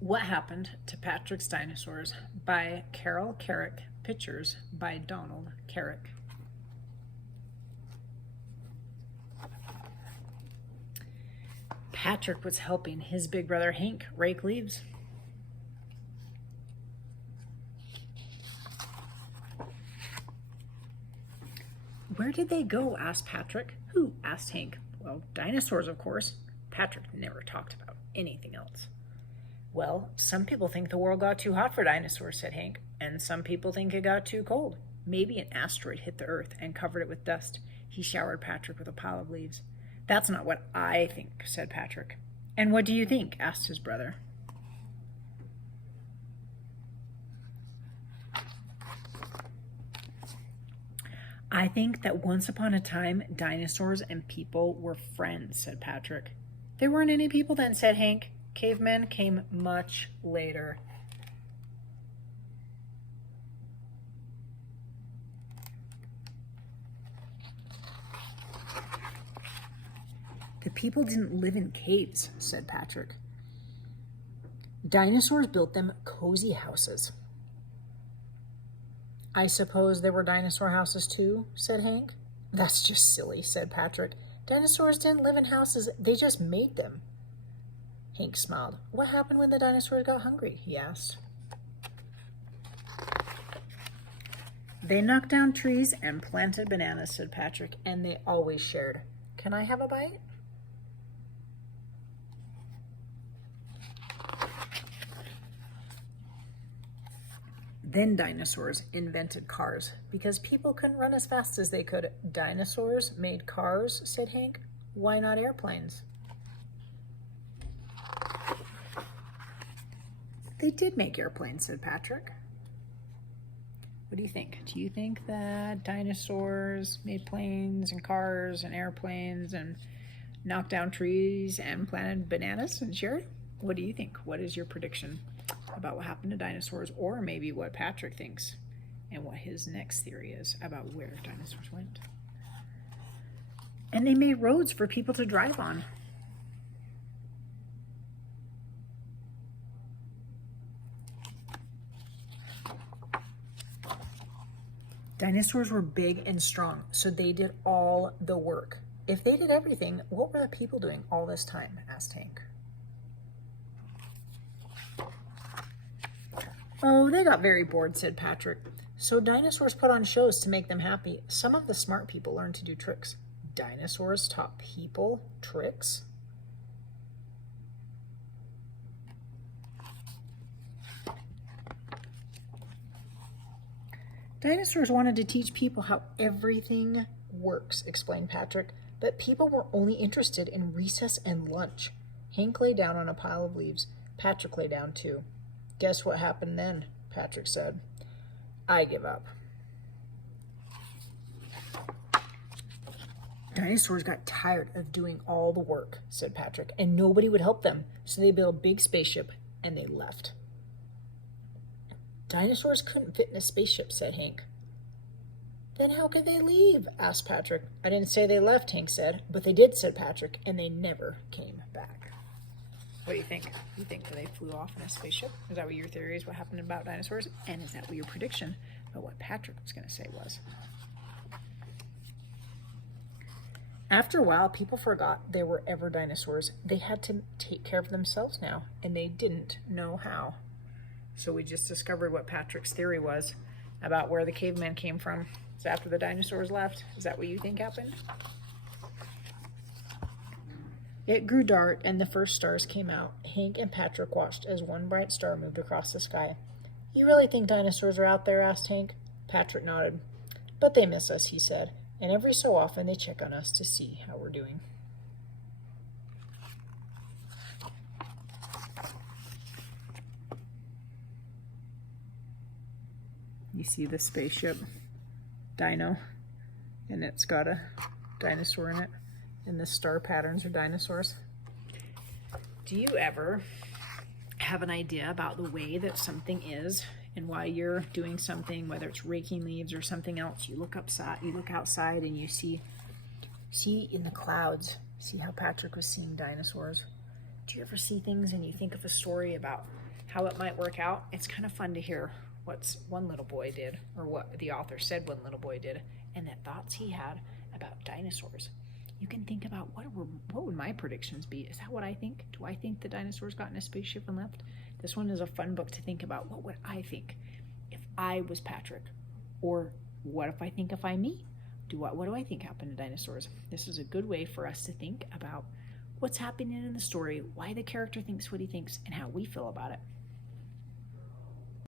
What Happened to Patrick's Dinosaurs by Carol Carrick. Pictures by Donald Carrick. Patrick was helping his big brother Hank rake leaves. Where did they go? Asked Patrick. Who? Asked Hank. Well, dinosaurs, of course. Patrick never talked about anything else. Well, some people think the world got too hot for dinosaurs, said Hank, and some people think it got too cold. Maybe an asteroid hit the earth and covered it with dust. He showered Patrick with a pile of leaves. That's not what I think, said Patrick. And what do you think? Asked his brother. I think that once upon a time, dinosaurs and people were friends, said Patrick. There weren't any people then, said Hank. Cavemen came much later. The people didn't live in caves, said Patrick. Dinosaurs built them cozy houses. I suppose there were dinosaur houses too, said Hank. That's just silly, said Patrick. Dinosaurs didn't live in houses, they just made them. Hank smiled. What happened when the dinosaurs got hungry? He asked. They knocked down trees and planted bananas, said Patrick, and they always shared. Can I have a bite? Then dinosaurs invented cars because people couldn't run as fast as they could. Dinosaurs made cars, said Hank. Why not airplanes? They did make airplanes, said Patrick. What do you think? Do you think that dinosaurs made planes and cars and airplanes and knocked down trees and planted bananas and shared? What do you think? What is your prediction about what happened to dinosaurs, or maybe what Patrick thinks and what his next theory is about where dinosaurs went? And they made roads for people to drive on. Dinosaurs were big and strong, so they did all the work. If they did everything, what were the people doing all this time? Asked Hank. Oh, they got very bored, said Patrick. So dinosaurs put on shows to make them happy. Some of the smart people learned to do tricks. Dinosaurs taught people tricks? Dinosaurs wanted to teach people how everything works, explained Patrick, but people were only interested in recess and lunch. Hank lay down on a pile of leaves. Patrick lay down too. Guess what happened then? Patrick said. I give up. Dinosaurs got tired of doing all the work, said Patrick, and nobody would help them, so they built a big spaceship and they left. Dinosaurs couldn't fit in a spaceship, said Hank. Then how could they leave? Asked Patrick. I didn't say they left, Hank said, but they did, said Patrick, and they never came back. What do you think? You think that they flew off in a spaceship? Is that what your theory is, what happened about dinosaurs? And is that what your prediction about what Patrick was going to say was? After a while, people forgot there were ever dinosaurs. They had to take care of themselves now, and they didn't know how. So we just discovered what Patrick's theory was about where the cavemen came from. It's after the dinosaurs left. Is that what you think happened? It grew dark and the first stars came out. Hank and Patrick watched as one bright star moved across the sky. You really think dinosaurs are out there? Asked Hank. Patrick nodded. But they miss us, he said, and every so often they check on us to see how we're doing. You see the spaceship dino, and it's got a dinosaur in it, and the star patterns are dinosaurs. Do you ever have an idea about the way that something is, and while you're doing something, whether it's raking leaves or something else, you look outside and you see in the clouds, see how Patrick was seeing dinosaurs? Do you ever see things and you think of a story about how it might work out. It's kind of fun to hear what one little boy did, or what the author said one little boy did, and the thoughts he had about dinosaurs. You can think about what would my predictions be? Is that what I think? Do I think the dinosaurs got in a spaceship and left? This one is a fun book to think about. What would I think if I was Patrick? Or what if I think if I'm me? What do I think happened to dinosaurs? This is a good way for us to think about what's happening in the story, why the character thinks what he thinks, and how we feel about it.